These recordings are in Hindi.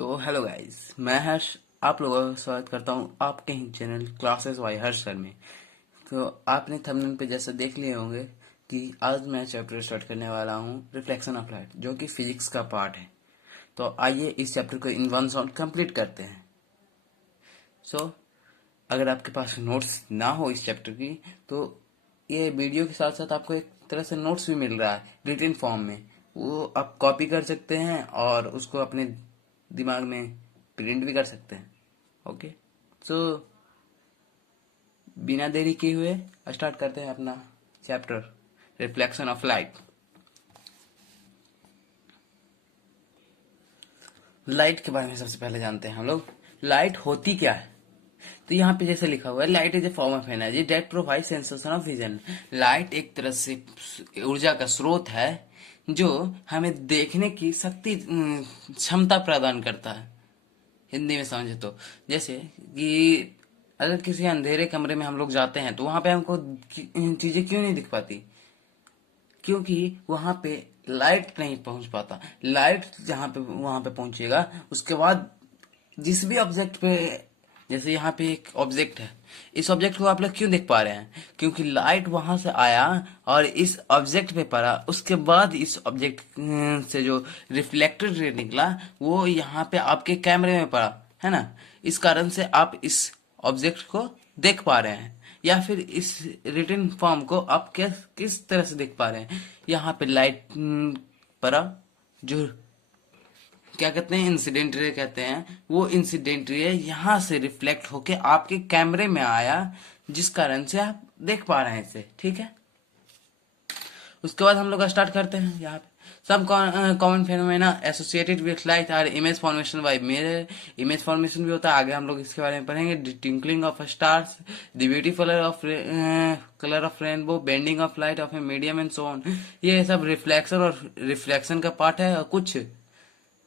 तो हेलो गाइस, मैं हर्ष आप लोगों का स्वागत करता हूँ आपके ही channel classes by Harsh sir में। तो आपने थंबनेल पे जैसा देख लिए होंगे कि आज मैं चैप्टर स्टार्ट करने वाला हूँ रिफ्लेक्शन ऑफ लाइट, जो कि फिजिक्स का पार्ट है। तो आइए इस चैप्टर को इन वन शॉट कंप्लीट करते हैं। अगर आपके पास नोट्स ना हो इस चैप्टर की, तो ये वीडियो के साथ साथ आपको एक तरह से नोट्स भी मिल रहा है रिटन फॉर्म में। वो आप कॉपी कर सकते हैं और उसको अपने दिमाग में प्रिंट भी कर सकते हैं। ओके, सो बिना देरी किए हुए स्टार्ट करते हैं अपना chapter reflection of light. Light के बारे में सबसे पहले जानते हैं हम लोग, लाइट होती क्या है। तो यहाँ पे जैसे लिखा हुआ है, light is a form of energy that provide sensation of vision. Light एक तरह से ऊर्जा का स्रोत है जो हमें देखने की शक्ति क्षमता प्रदान करता है। हिंदी में समझे तो जैसे कि अगर किसी अंधेरे कमरे में हम लोग जाते हैं तो वहां पे हमको चीजें क्यों नहीं दिख पाती, क्योंकि वहां पे लाइट नहीं पहुंच पाता। लाइट जहां पे वहां पे पहुंचेगा, उसके बाद जिस भी ऑब्जेक्ट पे, जैसे यहाँ पे एक ऑब्जेक्ट है, इस ऑब्जेक्ट को आप लोग क्यों देख पा रहे हैं, क्योंकि लाइट वहां से आया और इस ऑब्जेक्ट पे पड़ा। उसके बाद इस ऑब्जेक्ट से जो रिफ्लेक्टेड रे निकला वो यहाँ पे आपके कैमरे में पड़ा, है ना। इस कारण से आप इस ऑब्जेक्ट को देख पा रहे हैं। या फिर इस रिटन फॉर्म को आप किस तरह से देख पा रहे हैं, यहाँ पे लाइट पड़ा, जो क्या कहते हैं, इंसिडेंट रे कहते हैं। वो इंसिडेंट रे यहाँ से रिफ्लेक्ट होके आपके कैमरे में आया, जिस कारण से आप देख पा रहे हैं इसे। ठीक है, उसके बाद हम लोग स्टार्ट करते हैं। यहाँ पे some common phenomena associated with light are image formation by mirror. Image formation भी होता है, आगे हम लोग इसके बारे में पढ़ेंगे। Twinkling of stars, the beautiful colour of rainbow, bending of light of a medium and so on. ये सब रिफ्लेक्शन और रिफ्लेक्शन का पार्ट है। और कुछ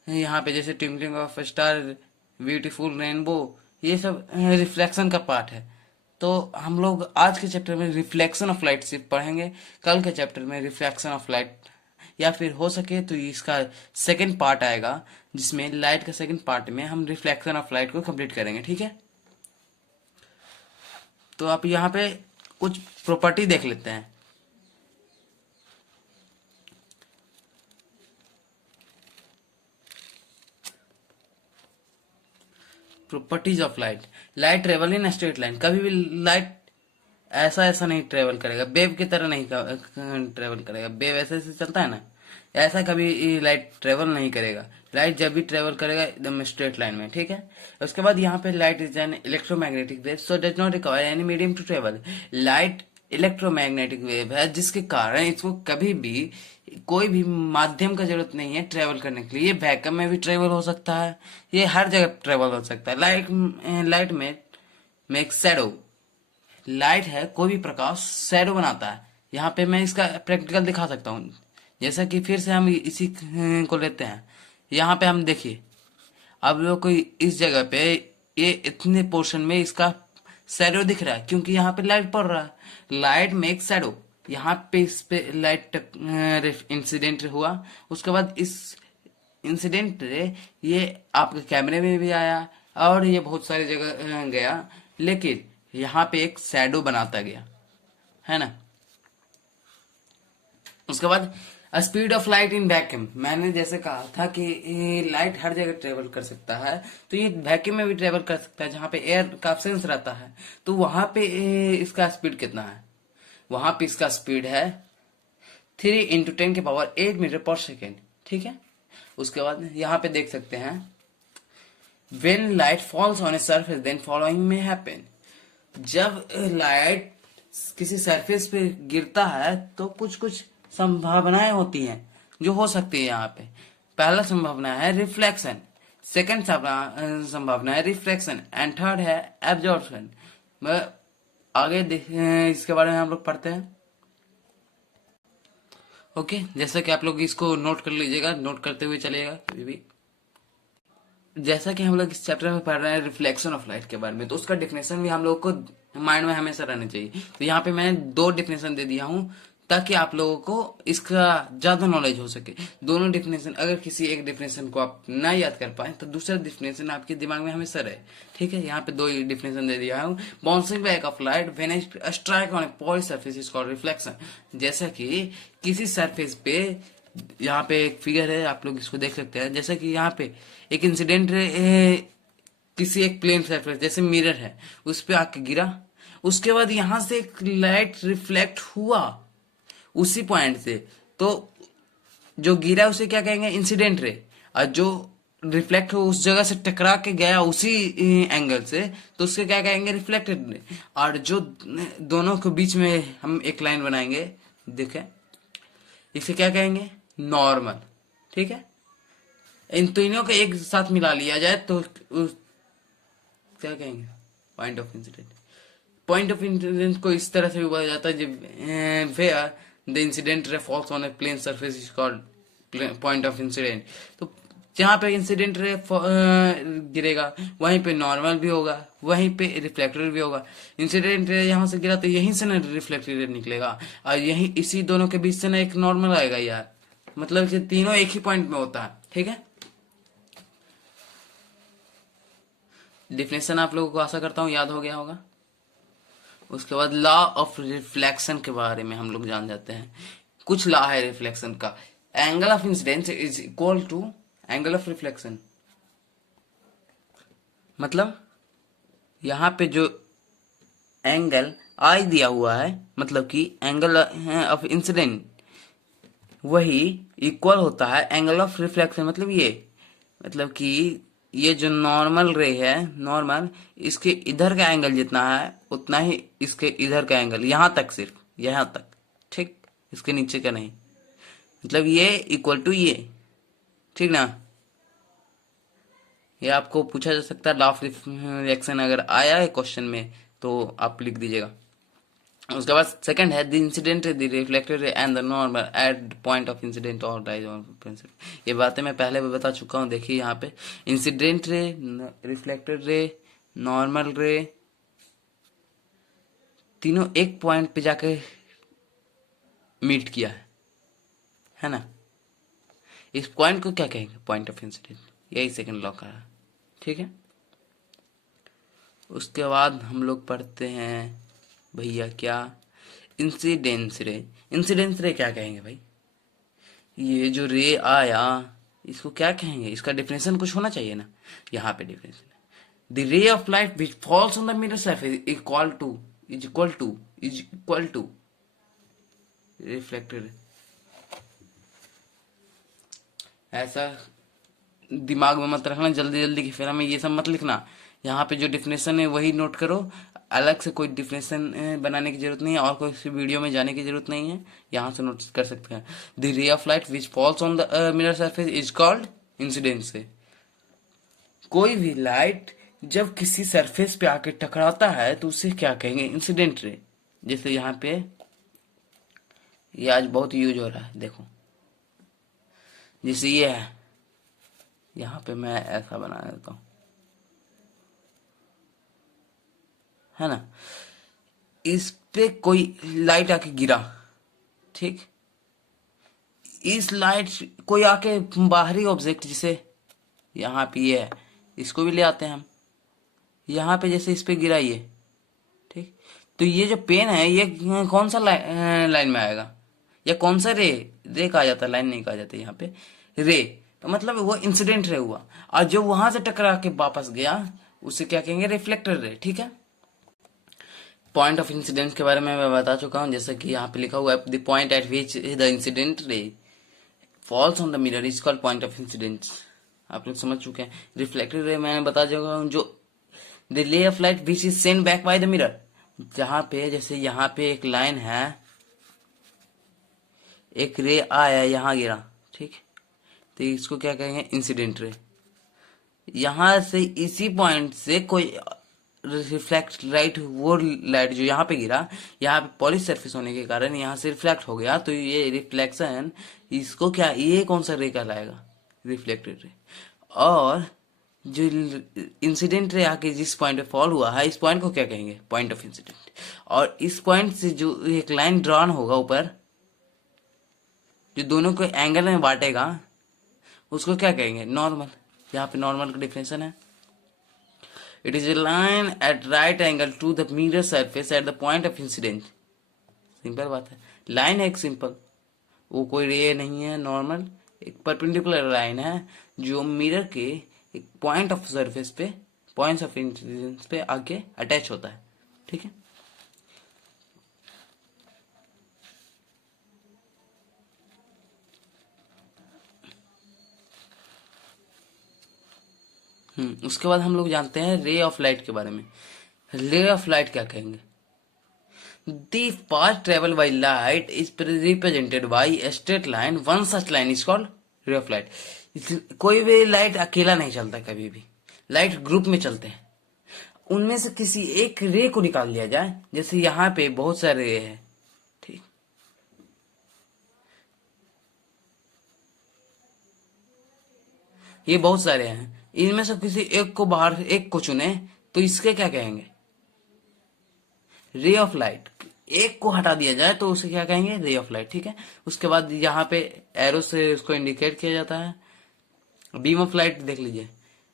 यहाँ पे जैसे twinkling of star, beautiful rainbow, ये सब रिफ्लेक्शन का पार्ट है। तो हम लोग आज के चैप्टर में रिफ्लेक्शन ऑफ लाइट सिर्फ पढ़ेंगे। कल के चैप्टर में रिफ्लेक्शन ऑफ लाइट, या फिर हो सके तो इसका सेकंड पार्ट आएगा, जिसमें लाइट का सेकंड पार्ट में हम रिफ्लेक्शन ऑफ लाइट को कंप्लीट करेंगे। ठीक है, तो आप यहाँ पे कुछ प्रॉपर्टी देख लेते हैं। Properties of light. Light travel in straight line. कभी भी लाइट ऐसा ऐसा नहीं ट्रेवल करेगा, वेव की तरह नहीं ट्रेवल करेगा। वेव ऐसे ऐसे चलता है ना, ऐसा कभी लाइट ट्रेवल नहीं करेगा। लाइट जब भी ट्रेवल करेगा एकदम स्ट्रेट लाइन में। ठीक है, उसके बाद यहाँ पे light is an electromagnetic wave so does not require any medium to travel. Light electromagnetic wave है, जिसके कारण इसको कभी भी कोई भी माध्यम का जरूरत नहीं है ट्रेवल करने के लिए। ये वैक्यूम में भी ट्रेवल हो सकता है, ये हर जगह ट्रेवल हो सकता है। लाइट में मेक शैडो। लाइट है, कोई भी प्रकाश शैडो बनाता है। यहाँ पे मैं इसका प्रैक्टिकल दिखा सकता हूँ। जैसा कि फिर से हम इसी को लेते हैं। यहाँ पे हम देखिए, अब लोग कोई इस जगह पे, ये इतने पोर्शन में इसका शैडो दिख रहा है, क्योंकि यहाँ पे लाइट पड़ रहा है। Light make shadow. यहाँ पे इस पे लाइट इंसिडेंट हुआ, उसके बाद इस इंसिडेंट ये आपके कैमरे में भी आया और ये बहुत सारी जगह गया, लेकिन यहाँ पे एक शैडो बनाता गया, है ना। उसके बाद speed of light in vacuum. मैंने जैसे कहा था कि लाइट हर जगह ट्रेवल कर सकता है, तो ये वैक्यूम में भी ट्रेवल कर सकता है, जहाँ पे एयर का एब्सेंस रहता है। तो वहां पे इसका स्पीड कितना है, वहां पे इसका स्पीड है 3 × 10⁸ ठीक है। उसके बाद यहाँ पे देख सकते हैं, when light falls on a surface then following may happen. जब लाइट किसी सरफेस पे गिरता है तो कुछ कुछ संभावनाएं होती हैं जो हो सकती है। यहाँ पे पहला संभावना है रिफ्लेक्शन, सेकंड संभावना है रिफ्लेक्शन एंड थर्ड है एब्जॉर्प्शन। आगे इसके बारे में हम लोग पढ़ते हैं। ओके, जैसा कि आप लोग इसको नोट कर लीजिएगा, नोट करते हुए चलिएगा कभी भी। जैसा कि हम लोग इस चैप्टर में पढ़ रहे हैं रिफ्लेक्शन ऑफ लाइट के बारे में, तो उसका डेफिनेशन भी हम लोग को माइंड में हमेशा रहना चाहिए। तो यहाँ पे मैंने 2 डेफिनेशन दे दिया हूँ, ताकि आप लोगों को इसका ज्यादा नॉलेज हो सके। दोनों डिफिनेशन, अगर किसी एक डिफिनेशन को आप ना याद कर पाए तो दूसरा डिफिनेशन आपके दिमाग में हमेशा रहे। ठीक है, यहाँ पे दो डिफिनेशन दे दिया हूँ। Bouncing back of light when it strike on A point surface is called reflection. जैसा कि किसी सरफेस पे, यहाँ पे एक फिगर है, आप लोग इसको देख सकते हैं। जैसा कि यहाँ पे एक इंसिडेंट किसी एक प्लेन सरफेस जैसे मिरर है, उस पे आके गिरा, उसके बाद यहां से एक लाइट रिफ्लेक्ट हुआ उसी पॉइंट से, तो जो गिरा उसे क्या कहेंगे, इंसिडेंट रे। और जो रिफ्लेक्ट हो उस जगह से टकरा के गया उसी एंगल से, तो उसके क्या कहेंगे, रिफ्लेक्टेड रे। और जो दोनों के बीच में हम एक लाइन बनाएंगे, देखें, इसे क्या कहेंगे, नॉर्मल। ठीक है, इन तीनों को एक साथ मिला लिया जाए तो क्या कहेंगे, point of incident. Point of incident को इस तरह से भी बोला जाता है जब where the incident ray falls on a plane surface is called point of incident. तो जहां पे इंसिडेंट रे गिरेगा वहीं पे नॉर्मल भी होगा, वहीं पे रिफ्लेक्टर भी होगा। इंसिडेंट रे यहां से गिरा तो यहीं से ना रिफ्लेक्टेड रे निकलेगा, और यहीं इसी दोनों के बीच से ना एक नॉर्मल आएगा यार। मतलब कि तीनों एक ही पॉइंट में होता है। ठीक है, डिफिनेशन आप लोगों को आशा करता हूं याद हो गया होगा। उसके बाद लॉ ऑफ रिफ्लेक्शन के बारे में हम लोग जान जाते हैं। कुछ लॉ है रिफ्लेक्शन का। Angle of incidence is equal to angle of reflection. मतलब यहां पे जो एंगल आई दिया हुआ है, मतलब कि एंगल ऑफ इंसिडेंट, वही इक्वल होता है एंगल ऑफ रिफ्लेक्शन। मतलब ये, मतलब कि ये जो नॉर्मल रे है, नॉर्मल, इसके इधर का एंगल जितना है उतना ही इसके इधर का एंगल, यहां तक, सिर्फ यहां तक। ठीक, इसके नीचे का नहीं। मतलब ये इक्वल टू ये। ठीक ना, ये आपको पूछा जा सकता है। लॉ ऑफ रिफ्लेक्शन अगर आया है क्वेश्चन में तो आप लिख दीजिएगा। उसके बाद सेकंड है the incident the reflected ray and the normal at point of incident और राइज ऑन प्रिंसिपल। ये बातें मैं पहले भी बता चुका हूँ। देखिए यहाँ पे incident ray, reflected ray, normal रे, तीनों एक पॉइंट पे जाके मीट किया है ना। इस पॉइंट को क्या कहेंगे, पॉइंट ऑफ इंसिडेंट। यही सेकंड लॉ का है। ठीक है, उसके बाद हम लोग पढ़ते हैं भैया क्या, इंसिडेंस रे। इंसिडेंस रे क्या कहेंगे भाई, ये जो रे आया इसको क्या कहेंगे, इसका डिफिनेशन कुछ होना चाहिए ना। यहाँ पे डिफिनेशन है, the ray of light which falls on the mirror surface is equal to reflected. ऐसा दिमाग में मत रखना जल्दी जल्दी की, फिर हमें ये सब मत लिखना। यहाँ पे जो डिफिनेशन है वही नोट करो। अलग से कोई डिफिनेशन बनाने की जरूरत नहीं है, और कोई वीडियो में जाने की जरूरत नहीं है। यहाँ से नोट कर सकते हैं। The ray of light which falls on the mirror surface is called incidence से। कोई भी लाइट जब किसी सरफेस पे आके टकराता है तो उसे क्या कहेंगे, इंसिडेंट रे। जैसे यहाँ पे ये आज बहुत यूज हो रहा है, देखो, जैसे ये है, यहाँ पे मैं ऐसा बना देता हूँ, है ना। इस पे कोई लाइट आके गिरा, ठीक, इस लाइट कोई आके बाहरी ऑब्जेक्ट, जैसे यहाँ पे ये है, इसको भी ले आते हैं हम, यहाँ पे जैसे इस पे गिरा ये, ठीक, तो ये जो पेन है ये कौन सा लाइन में आएगा, या कौन सा रे, रे कहा जाता है, लाइन नहीं कहा जाता यहाँ पे, रे। तो मतलब वो इंसिडेंट रे हुआ, और जो वहां से टकरा के वापस गया उसे क्या कहेंगे, रिफ्लेक्टर रे। ठीक है, पॉइंट ऑफ इंसिडेंट के बारे में मैं बता चुका हूँ, जैसे कि यहाँ पे लिखा हुआ है the point eight which the incident ray falls on the mirror is called point of incident. आप लोग समझ चुके हैं। रिफ्लेक्टेड रे मैंने बता चुका हूँ, जो the ray of light which is send back by the mirror. जहां पे, जैसे यहाँ पे एक लाइन है, एक रे आया यहाँ गिरा, ठीक, तो इसको क्या कहेंगे, इंसिडेंट रे। यहां से इसी पॉइंट से कोई रिफ्लेक्ट लाइट, वो लाइट जो यहाँ पे गिरा, यहाँ पे पॉलिश सरफेस होने के कारण यहाँ से रिफ्लेक्ट हो गया, तो ये रिफ्लेक्शन, इसको क्या, ये कौन सा रे कहलाएगा, रिफ्लेक्टेड रे। और जो इंसिडेंट रे आके जिस पॉइंट पे फॉल हुआ है, इस पॉइंट को क्या कहेंगे, पॉइंट ऑफ इंसिडेंट। और इस पॉइंट से जो एक लाइन ड्रॉन होगा ऊपर, जो दोनों को एंगल में बांटेगा उसको क्या कहेंगे? नॉर्मल। यहाँ पे नॉर्मल का डिफिनेशन है, it is a line at right angle to the mirror surface at the point of incident. Simple बात है, लाइन है एक सिंपल, वो कोई रे नहीं है, नॉर्मल एक परपेंडिकुलर लाइन है जो मिरर के एक पॉइंट ऑफ सरफेस पे, पॉइंट्स ऑफ इंसिडेंस पे आके अटैच होता है। ठीक है, उसके बाद हम लोग जानते हैं रे ऑफ लाइट के बारे में। रे ऑफ लाइट क्या कहेंगे? The path traveled by light is represented by a straight line. One such line is called ray of light. कोई भी लाइट अकेला नहीं चलता, कभी भी लाइट ग्रुप में चलते हैं। उनमें से किसी एक रे को निकाल लिया जाए, जैसे यहाँ पे बहुत सारे रे हैं, ठीक, ये बहुत सारे हैं, इनमें से किसी एक को बाहर, एक को चुने तो इसके क्या कहेंगे? रे ऑफ लाइट। एक को हटा दिया जाए तो उसे क्या कहेंगे? रे ऑफ लाइट। ठीक है, उसके बाद यहाँ पे एरो से उसको इंडिकेट किया जाता है। बीम ऑफ लाइट देख लीजिए,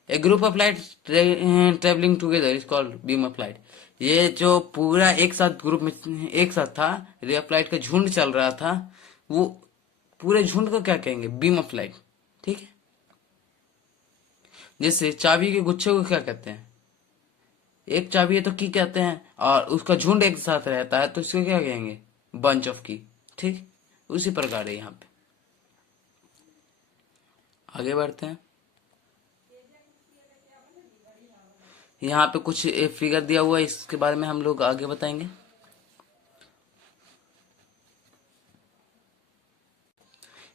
a group of light travelling together is called beam of light. ये जो पूरा एक साथ ग्रुप में एक साथ था, रे ऑफ लाइट का झुंड चल रहा था, वो पूरे झुंड को क्या कहेंगे? Beam of light. ठीक है, जैसे चाबी के गुच्छे को क्या कहते हैं? एक चाबी है तो की कहते हैं, और उसका झुंड एक साथ रहता है तो इसको क्या कहेंगे? बंच ऑफ की। ठीक, उसी प्रकार है यहाँ पे। आगे बढ़ते हैं, यहाँ पे कुछ फिगर दिया हुआ है, इसके बारे में हम लोग आगे बताएंगे।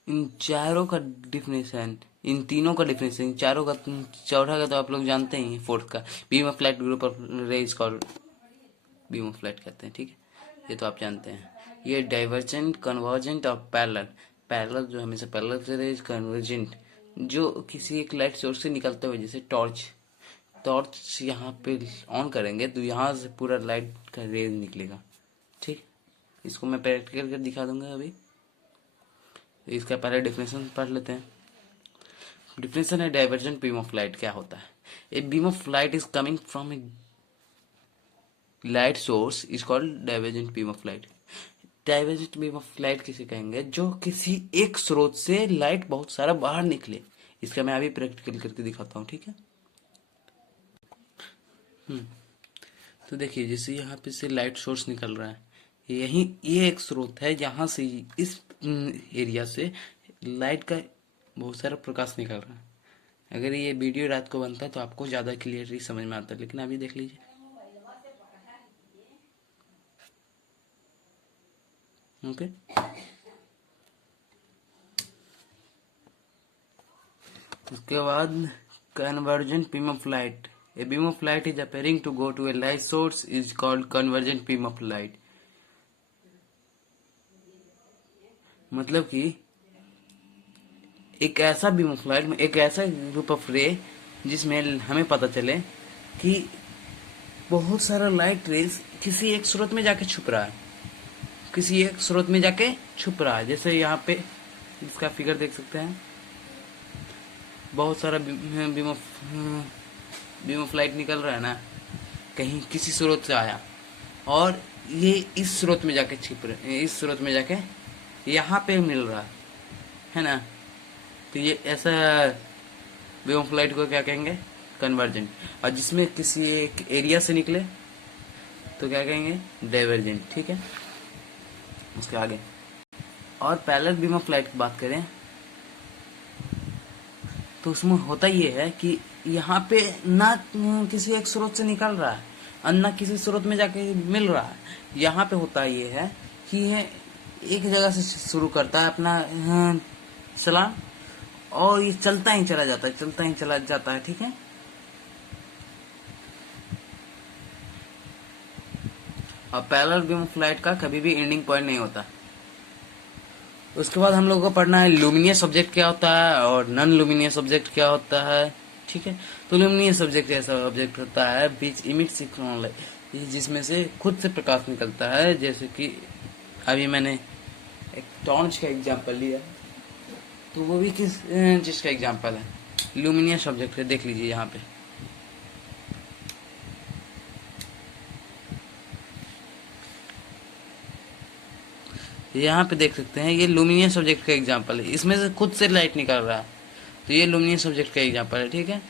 इन चारों का डिफिनेशन, इन तीनों का डिफिनेशन, इन चारों का, चौथा का तो आप लोग जानते ही, फोर्थ का beam of light group of rays called beam of light कहते हैं। ठीक है, ये तो आप जानते हैं। ये डाइवर्जेंट, कन्वर्जेंट और पैरेलल। पैरेलल जो हमेशा पैरेलल से रेज, कन्वर्जेंट जो किसी एक लाइट सोर्स से निकलते हुए, जैसे टॉर्च, टॉर्च यहाँ पे ऑन करेंगे तो यहाँ से पूरा लाइट का रेज निकलेगा। ठीक, इसको मैं प्रैक्टिकल कर दिखा दूंगा अभी। इसका पहले डिफिनेशन पढ़ लेते हैं। डिफिनेशन है डाइवर्जेंट बीम ऑफ लाइट क्या होता है? ए beam of light is coming from A light source is called divergent beam of light. Divergent beam of light किसे कहेंगे? जो किसी एक स्रोत से लाइट बहुत सारा बाहर निकले। इसका मैं अभी प्रैक्टिकल करके दिखाता हूँ। ठीक है, तो देखिए, जैसे यहाँ पे से लाइट सोर्स निकल रहा है, यही ये एक स्रोत है जहां से इस एरिया से लाइट का बहुत सारा प्रकाश निकल रहा है। अगर ये वीडियो रात को बनता तो आपको ज्यादा क्लियरली समझ में आता, लेकिन अभी देख लीजिए। ओके, उसके बाद convergent beam of light. A beam of light is appearing to go to a light source is called convergent beam of light. मतलब कि एक ऐसा बीम ऑफ लाइट में, एक ऐसा ग्रुप ऑफ रे जिसमें हमें पता चले कि बहुत सारा लाइट रेज किसी एक स्रोत में जाके छुप रहा है, किसी एक स्रोत में जाके छुप रहा है। जैसे यहाँ पे इसका फिगर देख सकते हैं, बहुत सारा बीम ऑफ लाइट निकल रहा है ना, कहीं किसी स्रोत से आया और ये इस स्रोत में जाके छिप रहे, इस स्रोत में जाके यहाँ पे मिल रहा है ना, तो ये ऐसा बीम ऑफ लाइट को क्या कहेंगे? कन्वर्जेंट। और जिसमें किसी एक एरिया से निकले तो क्या कहेंगे? डाइवर्जेंट। ठीक है, उसके आगे और पैरेलल बीम ऑफ लाइट की बात करें तो उसमें होता ये है कि यहाँ पे ना किसी एक स्रोत से निकल रहा है और ना किसी स्रोत में जाके मिल रहा है। यहाँ पे होता ये है कि ये एक जगह से शुरू करता है अपना चलान और ये चलता ही चला जाता है, चलता ही चला जाता है। ठीक है, और पैरेलल बीम ऑफ लाइट का कभी भी एंडिंग पॉइंट नहीं होता। उसके बाद हम लोग को पढ़ना है लुमिनियस ऑब्जेक्ट क्या होता है और नॉन लुमिनियस ऑब्जेक्ट क्या होता है। ठीक है, तो लुमिनियस ऑब्जेक्ट ऐसा ऑब्जेक्ट होता है विच इमिट्स लाइट, जिसमें से खुद से प्रकाश निकलता है। जैसे कि अभी मैंने एक टॉर्च का एग्जांपल लिया, तो वो भी किस चीज का एग्जाम्पल है, लुमिनियस ऑब्जेक्ट है। देख लीजिए यहाँ पे, यहाँ पे देख सकते हैं ये लुमिनियस ऑब्जेक्ट का एग्जाम्पल है, इसमें से खुद से लाइट निकल रहा है, तो ये लुमिनियस ऑब्जेक्ट का एग्जाम्पल है। ठीक है,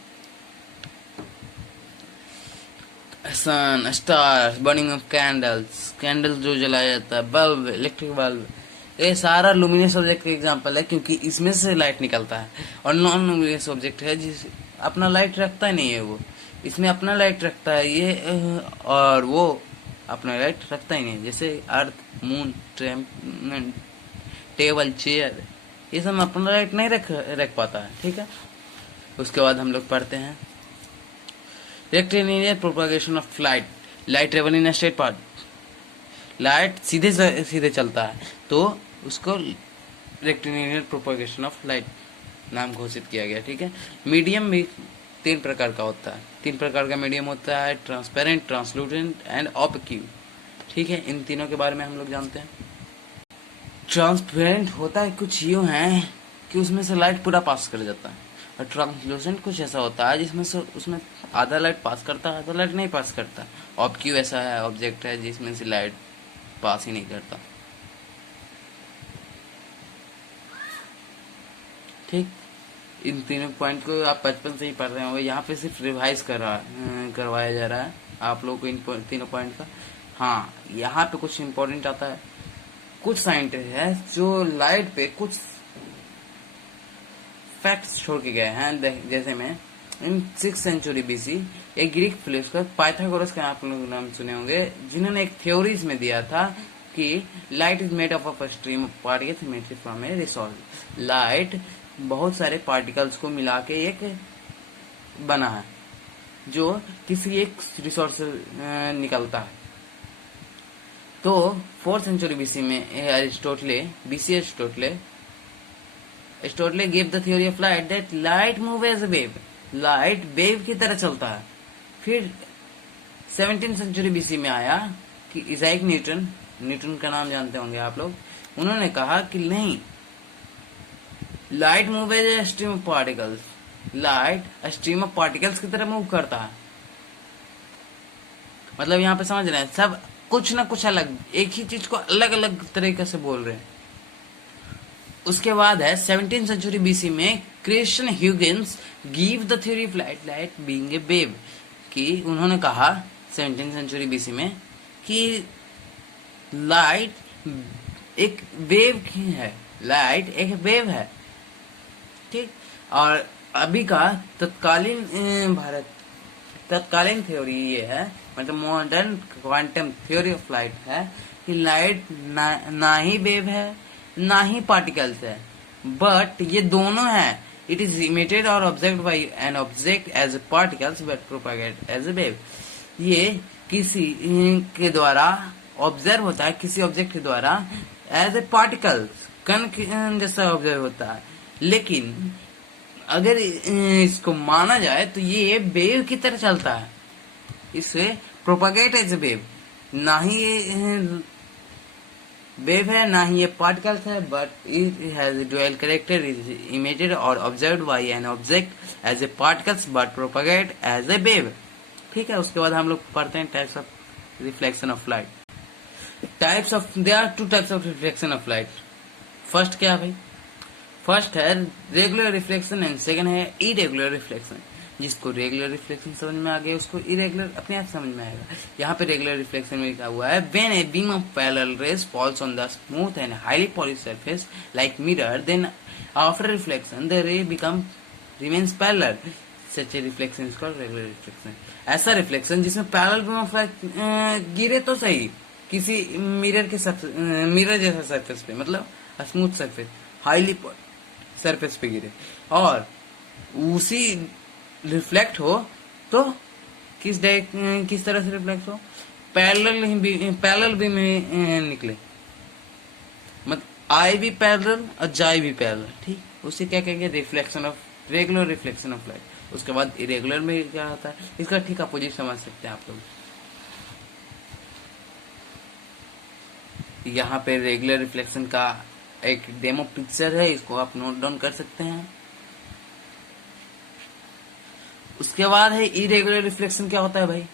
sun, stars, burning of candles, candles जो जलाया जाता है, बल्ब, इलेक्ट्रिक बल्ब, ये सारा लुमिनियस ऑब्जेक्ट का एग्जांपल है, क्योंकि इसमें से लाइट निकलता है। और नॉन लुमिनियस ऑब्जेक्ट है जिस अपना लाइट रखता ही नहीं है, वो इसमें अपना लाइट रखता है ये, और वो अपना लाइट रखता ही नहीं, जैसे अर्थ, मून, टेबल, चेयर, ये सब अपना लाइट नहीं रख पाता है। ठीक है, उसके बाद हम लोग पढ़ते हैं rectilinear propagation of light, light travel in straight path, light सीधे सीधे चलता है तो उसको रेक्टिलिनियर प्रोपगेशन ऑफ लाइट नाम घोषित किया गया। ठीक है, मीडियम भी 3 प्रकार का होता है, 3 प्रकार का मीडियम होता है, ट्रांसपेरेंट, ट्रांसलूसेंट एंड ऑपक्यू। ठीक है, इन तीनों के बारे में हम लोग जानते हैं। ट्रांसपेरेंट होता है कुछ यूं है कि उसमें से लाइट पूरा पास कर जाता है, और ट्रांसलूसेंट कुछ ऐसा होता है जिसमें से उसमें आधा लाइट पास करता है, आधा लाइट नहीं पास करता। ऑपक्यू ऐसा है ऑब्जेक्ट है जिसमें से लाइट पास ही नहीं करता। ठीक, इन तीनों पॉइंट को आप बचपन से ही पढ़ रहे होंगे, यहाँ पे सिर्फ रिवाइज करवाया जा रहा है आप लोगों को इन तीनों पॉइंट का। हाँ, यहाँ पे कुछ इम्पोर्टेंट आता है, कुछ साइंटिस्ट है जो लाइट पे कुछ फैक्ट्स छोड़ के गए हैं, जैसे में इन 6th सेंचुरी बीसी एक ग्रीक फिलोसोफर पाइथागोरस का आप लोग नाम सुने होंगे, जिन्होंने एक थ्योरी इसमें दिया था कि light is made up of a stream of particles emitted from A resource. Light बहुत सारे पार्टिकल्स को मिला के एक बना है जो किसी एक रिसोर्स से निकलता है। तो 4th सेंचुरी बीसी में Aristotle gave the theory of light that light move as a wave, light wave की तरह चलता है। फिर 17th सेंचुरी बीसी में आया कि इजाइक न्यूटन का नाम जानते होंगे आप लोग, उन्होंने कहा कि नहीं, light move as a stream of particles, light stream of particles की तरह मूव करता है। मतलब यहाँ पे समझ रहे हैं, सब कुछ ना कुछ अलग, एक ही चीज को अलग अलग तरीके से बोल रहे हैं। उसके बाद है 17th सेंचुरी बीसी में Christian Huygens give the theory of light, light being a wave, कि उन्होंने कहा 17th सेंचुरी बीसी में कि लाइट एक वेव है, लाइट एक वेव है। ठीक, और अभी का तत्कालीन थ्योरी ये है, मतलब modern quantum theory of light है कि लाइट ना ही वेव है ना ही पार्टिकल्स है, बट ये दोनों है। इट इज इमिटेड और observed by an object as a particles but propagate as a wave. ये किसी के द्वारा ऑब्जर्व होता है, किसी ऑब्जेक्ट के द्वारा एज ए पार्टिकल्स, कण जैसा ऑब्जर्व होता है, लेकिन अगर इसको माना जाए तो ये वेव की तरह चलता है, इसे प्रोपागेट एज ए वेव, ना ही ये वेव है ना ही ये पार्टिकल्स है, but it has dual character, is imaged और observed by an object as a particles but propagate as a wave. ठीक है, उसके बाद हम लोग पढ़ते हैं types of reflection of light. There are 2 types of reflection of light. First क्या है भाई? फर्स्ट है रेगुलर रिफ्लेक्शन एंड सेकंड है इरेगुलर रिफ्लेक्शन। जिसको रेगुलर रिफ्लेक्शन समझ में आ गया उसको इरेगुलर अपने आप समझ में आएगा। यहाँ पे रेगुलर रिफ्लेक्शन में लिखा हुआ है, when a beam of parallel rays falls on the smooth and highly polished surface like mirror, then after reflection the ray become remains parallel, such a reflection is called regular reflection. ऐसा रिफ्लेक्शन जिसमें पैरेलल बीम ऑफ लाइट गिरे तो सही किसी मिरर जैसा सरफेस पे, मतलब स्मूथ सरफेस, हाईली सरफेस पे गिरे, और उसी रिफ्लेक्ट हो तो किस तरह से रिफ्लेक्ट हो, पैरेलल भी में निकले, मतलब आई भी पैरेलल और जाए भी पैरेलल। ठीक, उसे क्या कहेंगे? Regular reflection of light. उसके बाद इरेगुलर में क्या होता है, इसका ठीक अपोजिट समझ सकते हैं आप लोग। यहाँ पे रेगुलर रिफ्लेक्शन का एक डेमो पिक्चर है, इसको आप नोट डाउन कर सकते हैं। उसके बाद है इरेगुलर रिफ्लेक्शन। क्या होता है भाई?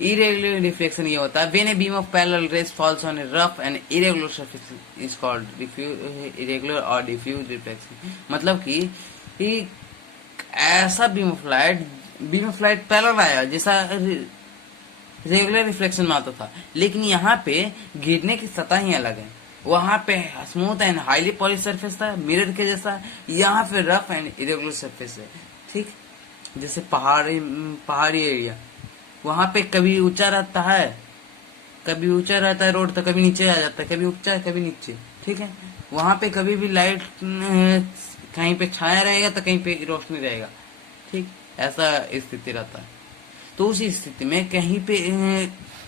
इरेगुलर रिफ्लेक्शन ये होता है when a beam of parallel rays falls on A rough and irregular surface is called irregular और डिफ्यूज रिफ्लेक्शन। मतलब कि ऐसा बीम ऑफ लाइट पैरेलल आया जैसा रेगुलर रिफ्लेक्शन में आता था, लेकिन यहाँ पे गिरने की सतह ही अलग है। वहां पे smooth and highly polish surface था मिरर के जैसा, यहाँ पे रफ एंड इरेगुलर सरफेस है। ठीक, जैसे पहाड़ी एरिया, वहां पे कभी ऊंचा रहता है, कभी ऊंचा रहता है रोड, तो कभी नीचे आ जाता है, कभी ऊंचा है कभी नीचे। ठीक है, वहां पे कभी भी लाइट कहीं पे छाया रहेगा तो कहीं पे रोशनी रहेगा। ठीक, ऐसा स्थिति रहता है। तो उसी स्थिति में कहीं पे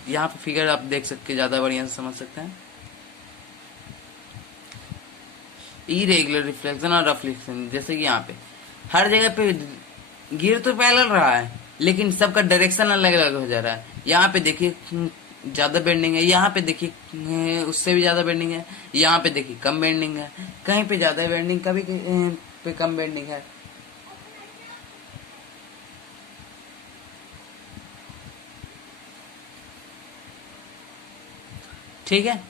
यहाँ पे फिगर आप देख सकते, ज्यादा बढ़िया से समझ सकते हैं। इरेगुलर रिफ्लेक्शन और रिफ्लेक्शन, जैसे कि यहाँ पे हर जगह पे गिर तो पैरेलल रहा है, लेकिन सबका डायरेक्शन अलग अलग हो जा रहा है। यहाँ पे देखिए ज्यादा बेंडिंग है, यहाँ पे देखिए उससे भी ज्यादा बेंडिंग है, यहाँ पे देखिए कम बेंडिंग है, कहीं पे ज्यादा बेंडिंग, कभी पे कम बेंडिंग है। ठीक है,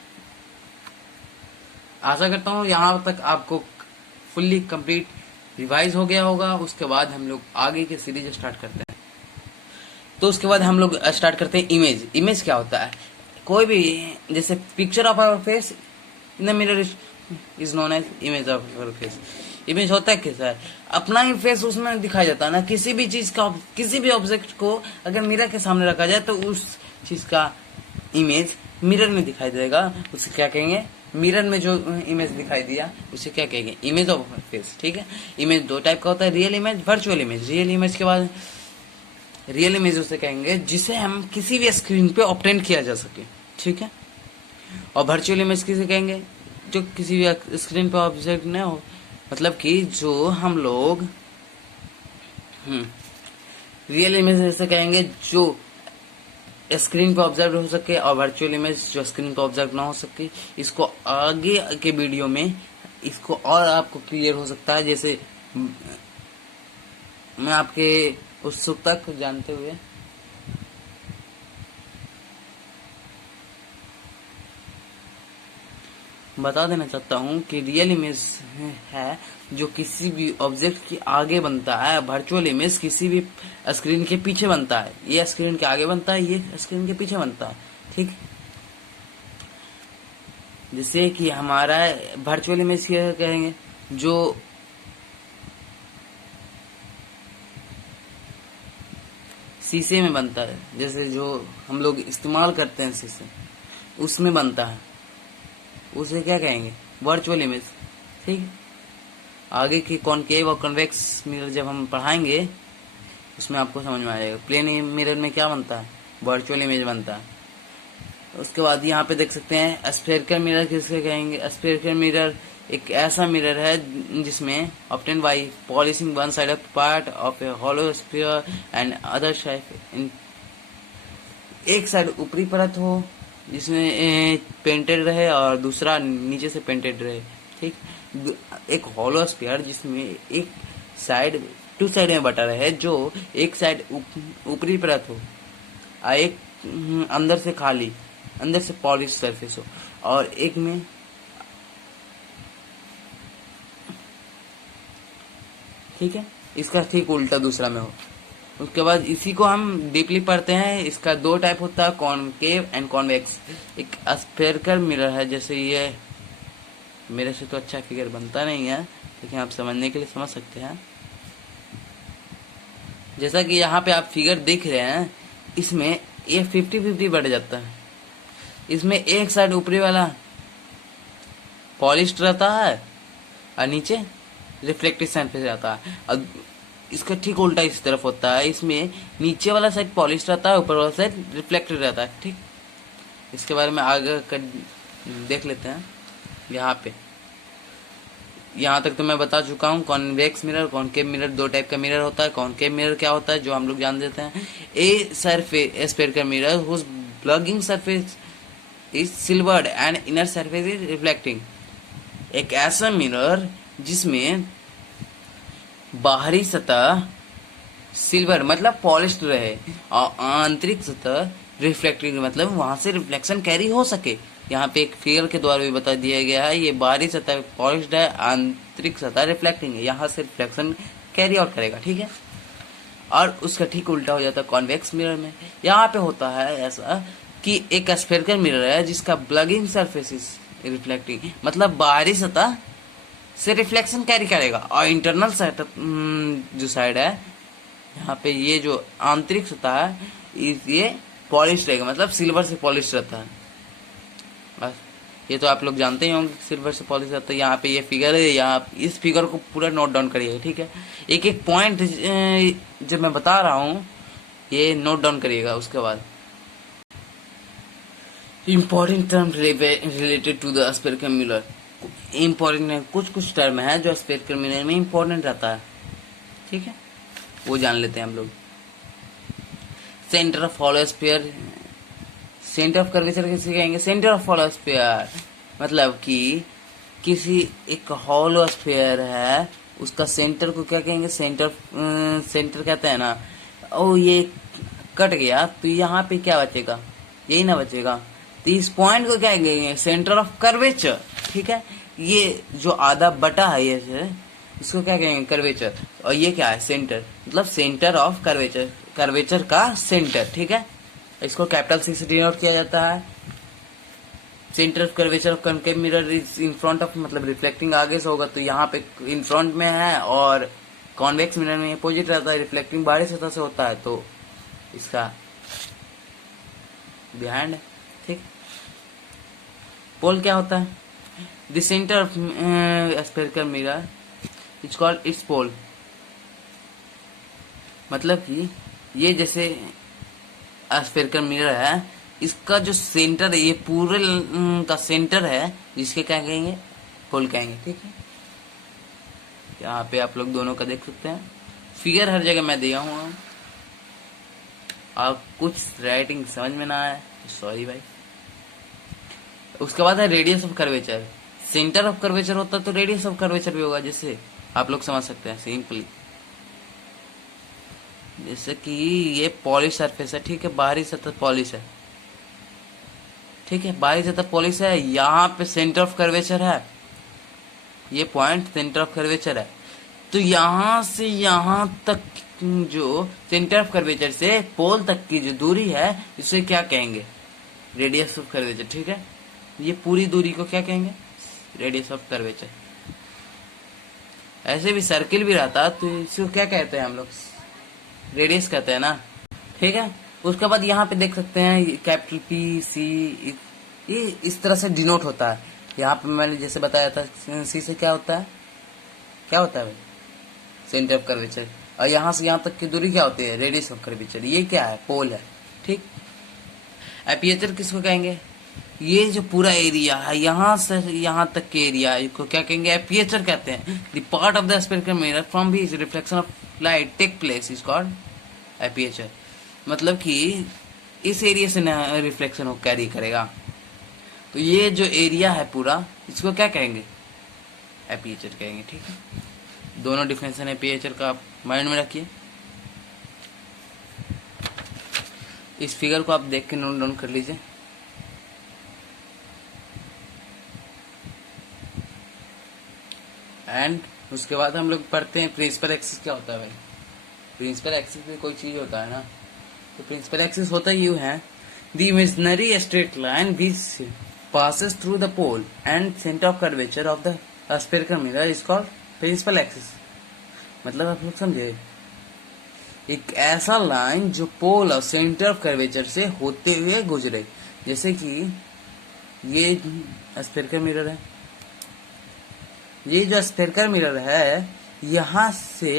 आशा करता हूँ यहाँ तक आपको फुल्ली कंप्लीट रिवाइज हो गया होगा। उसके बाद हम लोग आगे के सीरीज स्टार्ट करते हैं। तो उसके बाद हम लोग स्टार्ट करते हैं इमेज। इमेज क्या होता है? कोई भी, जैसे picture of our face in the mirror is known as image of our face. Image होता है कैसा है? अपना ही फेस उसमें दिखाई जाता है ना। किसी भी चीज का, किसी भी ऑब्जेक्ट को अगर मिरर के सामने रखा जाए तो उस चीज का इमेज मिरर में दिखाई देगा। उसे क्या कहेंगे? मिरर में जो इमेज दिखाई दिया उसे क्या कहेंगे? Image of face. ठीक है, इमेज दो टाइप का होता है, real image, virtual image. Real image के बाद रियल इमेज उसे कहेंगे जिसे हम किसी भी स्क्रीन पे ऑब्टेन किया जा सके। ठीक है, और वर्चुअल इमेज किसे कहेंगे? जो किसी भी स्क्रीन पे ऑब्जेक्ट न हो, मतलब कि जो हम लोग रियल इमेज ऐसे कहेंगे जो स्क्रीन पे ऑब्जर्व हो सके, और वर्चुअल इमेज जो स्क्रीन पे ऑब्जर्व ना हो सके। इसको आगे के वीडियो में इसको और आपको क्लियर हो सकता है, जैसे मैं आपके उत्सुकता को जानते हुए बता देना चाहता हूँ कि रियल इमेज है जो किसी भी ऑब्जेक्ट के आगे बनता है, वर्चुअल इमेज किसी भी स्क्रीन के पीछे बनता है। ये स्क्रीन के आगे बनता है, ये स्क्रीन के पीछे बनता है। ठीक, जैसे कि हमारा वर्चुअल इमेज क्या कहेंगे? जो शीशे में बनता है, जैसे जो हम लोग इस्तेमाल करते हैं शीशे, उसमें बनता है, उसे क्या कहेंगे? Virtual image. ठीक, आगे की कॉनकेव और कन्वेक्स मिरर जब हम पढ़ाएंगे उसमें आपको समझ में आ जाएगा। प्लेन मिरर में क्या बनता है? वर्चुअल इमेज बनता है। उसके बाद यहाँ पे देख सकते हैं स्फेरिकल मिरर किसके कहेंगे? स्फेरिकल मिरर एक ऐसा मिरर है जिसमें obtain bye polishing one side of part of A hollow sphere and other side, एक साइड ऊपरी परत हो जिसमें पेंटेड रहे और दूसरा नीचे से पेंटेड रहे। ठीक, एक हॉलो स्फीयर जिसमें एक साइड टू साइड में बटा रहे, जो एक साइड ऊपरी परत हो और एक अंदर से खाली, अंदर से पॉलिश सरफेस हो, और एक में ठीक है, इसका ठीक उल्टा दूसरा में हो। उसके बाद इसी को हम डीपली पढ़ते हैं। इसका दो टाइप होता है, कॉनकेव एंड कॉन्वेक्स। एक स्फेरिकल मिरर है, जैसे ये मेरे से तो अच्छा फिगर बनता नहीं है, लेकिन आप समझने के लिए समझ सकते हैं। जैसा कि यहाँ पे आप फिगर देख रहे हैं, इसमें ये 50-50 बढ़ जाता है। इसमें एक साइड ऊपरी वाला पॉलिश्ड रहता है और नीचे रिफ्लेक्टिव सरफेस रहता है, और इसका ठीक उल्टा इस तरफ होता है। इसमें नीचे वाला साइड पॉलिश रहता है, ऊपर वाला साइड रिफ्लेक्टेड रहता है। ठीक, इसके बारे में आगे देख लेते हैं। यहाँ तक तो मैं बता चुका हूँ। कॉन्वेक्स मिरर, कॉनकेव मिरर, दो टाइप का मिरर होता है। कॉनकेव मिरर क्या होता है जो हम लोग जान देते हैं? A surface spherical mirror whose bulging surface is silvered and inner surface is reflecting. एक ऐसा मिरर जिसमें बाहरी सतह सिल्वर मतलब पॉलिश्ड रहे और आंतरिक सतह रिफ्लेक्टिंग मतलब वहां से रिफ्लेक्शन कैरी हो सके। यहाँ पे एक फिगर के द्वारा भी बता दिया गया है, ये बाहरी सतह पॉलिश्ड है, आंतरिक सतह रिफ्लेक्टिंग है, यहाँ से रिफ्लेक्शन कैरी आउट करेगा, ठीक है। और उसका ठीक उल्टा हो जाता है कॉन्वेक्स मिरर में। यहाँ पे होता है ऐसा कि एक स्फेरिकल मिरर है जिसका ब्लगिंग सरफेस इज रिफ्लेक्टिंग मतलब बाहरी सतह से रिफ्लेक्शन कैरी करेगा और इंटरनल जो साइड है यहाँ पे ये जो आंतरिक सतह है ये पॉलिश रहेगा मतलब सिल्वर से पॉलिश रहता है। बस ये तो आप लोग जानते ही होंगे सिल्वर से पॉलिश रहता है। यहाँ पे ये फिगर है, यहाँ इस फिगर को पूरा नोट डाउन करिएगा, ठीक है। एक एक पॉइंट जब मैं बता रहा हूँ ये नोट डाउन करिएगा। उसके बाद important term related to the spherical mirror, important कुछ टर्म है जो स्फेरिकल मिरर में इम्पोर्टेंट रहता है, ठीक है, वो जान लेते हैं हम लोग। Centre of hollow sphere, centre of curvature किसे कहेंगे? सेंटर ऑफ हॉलो स्फीयर मतलब कि किसी एक हॉलो स्फीयर है उसका सेंटर को क्या कहेंगे? सेंटर कहते हैं ना। ओ ये कट गया तो यहाँ पे क्या बचेगा? यही ना बचेगा। तो इस पॉइंट को क्या कहेंगे? सेंटर ऑफ कर्वेचर, ठीक है। ये जो आधा बटा है ये इसको क्या कहेंगे? कर्वेचर। और ये क्या है? सेंटर मतलब सेंटर ऑफ कर्वेचर, कर्वेचर का सेंटर, ठीक है। इसको कैपिटल सी से डिनोट किया जाता है। Centre of curvature of concave mirror is in front of मतलब रिफ्लेक्टिंग आगे से होगा तो यहाँ पे इन फ्रंट में है, और कॉन्वेक्स मिरर में अपोजिट रहता है, रिफ्लेक्टिंग बाहरी सतह से होता है तो इसका बिहाइंड है, ठीक। पोल क्या होता है? The centre of spherical mirror it's called its pole मतलब कि ये जैसे स्फेरिकल मिरर है इसका जो सेंटर है ये पूरे का सेंटर है जिसके क्या कहेंगे? पोल कहेंगे, ठीक है। यहाँ पे आप लोग दोनों का देख सकते हैं, फिगर हर जगह मैं दिया हूँ। आप कुछ राइटिंग समझ में ना आए तो सॉरी भाई। उसके बाद है radius of curvature. Centre of curvature होता है तो रेडियस ऑफ कर्वेचर भी होगा, जैसे आप लोग समझ सकते हैं सिंपली। जैसे कि ये पॉलिश सरफेस है, ठीक है, बाहरी सतह पॉलिश है, ठीक है, बाहरी सतह पॉलिश है। यहाँ पे सेंटर ऑफ कर्वेचर है, ये पॉइंट सेंटर ऑफ कर्वेचर है। तो यहाँ से यहाँ तक जो सेंटर ऑफ कर्वेचर से पोल तक की जो दूरी है इसे क्या कहेंगे? रेडियस ऑफ कर्वेचर, ठीक है। ये पूरी दूरी को क्या कहेंगे? Radius of curvature. ऐसे भी सर्किल भी रहता तो इसको क्या कहते हैं हम लोग? रेडियस कहते हैं ना, ठीक है। उसके बाद यहाँ पे देख सकते हैं कैपिटल पी सी, ये इस तरह से डिनोट होता है। यहाँ पे मैंने जैसे बताया था सी से क्या होता है? क्या होता है भाई? Centre of curvature. और यहाँ से यहाँ तक की दूरी क्या होती है? Radius of curvature. ये क्या है? पोल है, ठीक। एपिएचर किसको कहेंगे? ये जो पूरा एरिया है यहाँ से यहाँ तक के एरिया को क्या कहेंगे? एपिएचर कहते हैं। The part of the spherical mirror from which reflection of light take place is called aperture. मतलब कि इस एरिया से रिफ्लेक्शन हो कैरी करेगा तो ये जो एरिया है पूरा इसको क्या कहेंगे? एपिएचर कहेंगे, ठीक है। दोनों डिफिनेशन एपिएचर का आप माइंड में रखिए। इस फिगर को आप देख के नोट डाउन कर लीजिए। एंड उसके बाद हम लोग पढ़ते हैं प्रिंसिपल एक्सिस क्या होता है भाई। प्रिंसिपल एक्सिस में कोई चीज होता है ना, तो प्रिंसिपल एक्सिस होता यूं है, the imaginary straight line which passes through the pole and center of curvature of the spherical mirror is called principal axis। मतलब आप लोग समझे, एक ऐसा लाइन जो पोल और सेंटर ऑफ कर्वेचर से होते हुए गुजरे। जैसे कि ये स्फेरिकल मिरर है, ये जो स्फेरिकल मिरर है यहां से